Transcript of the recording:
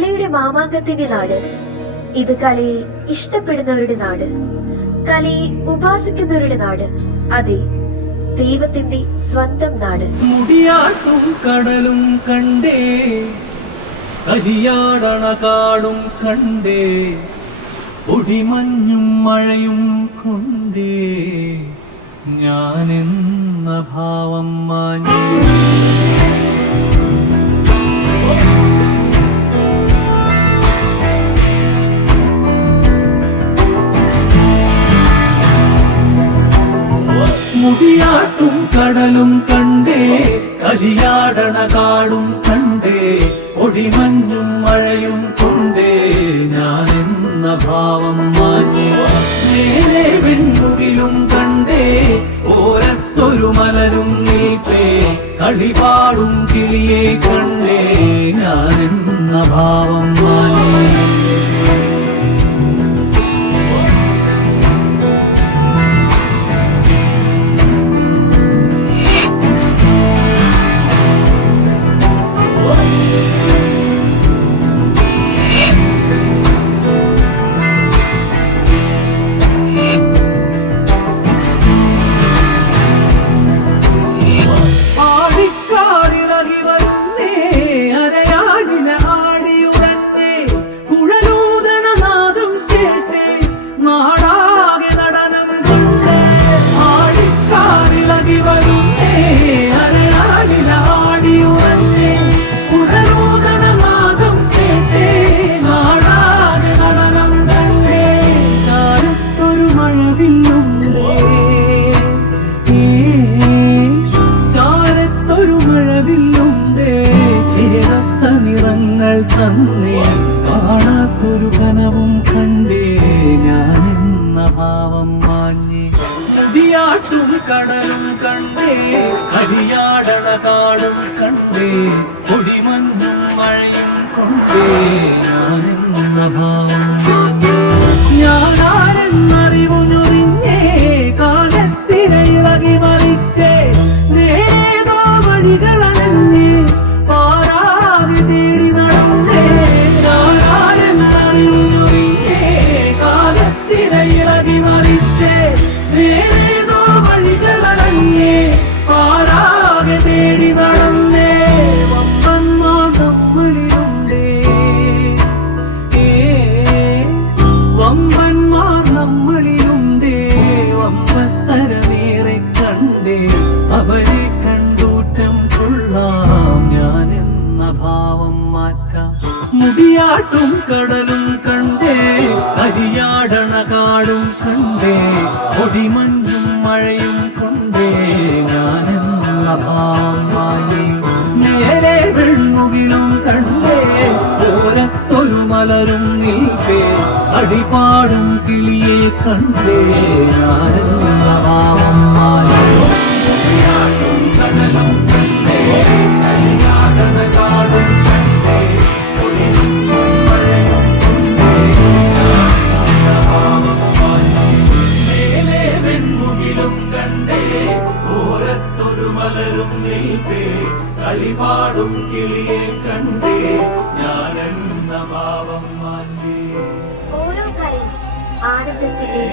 കലയുടെ മാമാങ്കത്തിന്റെ നാട്. ഇത് കലയെ ഇഷ്ടപ്പെടുന്നവരുടെ നാട്, കലയെ ഉപാസിക്കുന്നവരുടെ നാട്, അതെ, ദൈവത്തിന്റെ സ്വന്തം നാട്. മുടിയാട്ടും കടലും കണ്ടേ, കരിയാടണ കാടും കണ്ടേ, പൊടിമഞ്ഞും മഴയും കൊണ്ടേ, ഞാനെന്ന ഭാവം മാഞ്ഞേ. മുടിയാട്ടും കടലും കണ്ടേ, കരിയാടണ കാടും കണ്ടേ, പൊടിമഞ്ഞും മഴയും കൊണ്ടേ, ഞാനെന്ന ഭാവം മാഞ്ഞേ. നേരെ വെണ്ണുകിലും കണ്ടേ, ഓരത്തൊരു മലരും നിൽപ്പേ, കളിപാടും കിളിയെ കണ്ടേ, ഞാനെന്ന ഭാവം മാഞ്ഞേ. തന്നേ കാണാത്തൊരു കനവും കണ്ടേ, ഞാനെന്ന ഭാവം മാഞ്ഞേ. മുടിയാട്ടും കടലും കണ്ടേ, കരിയാടണ കാടും കണ്ടേ, പൊടിമഞ്ഞും മഴയും കൊണ്ടേ, ഞാനെന്ന ഭാവം മാഞ്ഞേ. ഞാനാരെന്നറിവു ഞൊറിഞ്ഞേ, കാലത്തിരയിളകി മറിച്ചേ, നേരേതോ വഴികളണഞ്ഞേ, അവരെ കണ്ടൂറ്റം കൊള്ളാം, ഞാനെന്ന ഭാവം മാറ്റാം. മുടിയാട്ടും കടലും കണ്ടേ, കരിയാടണ കാടും കണ്ടേ, പൊടിമഞ്ഞും മഴയും കൊണ്ടേ, ഞാനെന്ന ഭാവം മാഞ്ഞേ. നേരെ വെണ്ണുകിലും കണ്ടേ, ഓരത്തൊരു മലരും നിൽപ്പേ, അടിപാടും കിളിയെ കണ്ടേ, ഞാനെന്ന ഭാവം മാഞ്ഞേ. കടലും കണ്ടേ, കരിയാടണ കാടും കണ്ടേ, പൊടിമഞ്ഞും മഴയും കൊണ്ടേ, ഞാനെന്ന ഭാവം മാഞ്ഞേ. മേലെ വെൺമുകിലും കണ്ടേ, ഓരത്തൊരു മലരും നിൽപ്പേ, കളിപാടും കിളിയെ കണ്ടേ, ഞാനെന്ന ഭാവം മാഞ്ഞേ. ഓരോ കലയും ആനന്ദത്തിന്റെ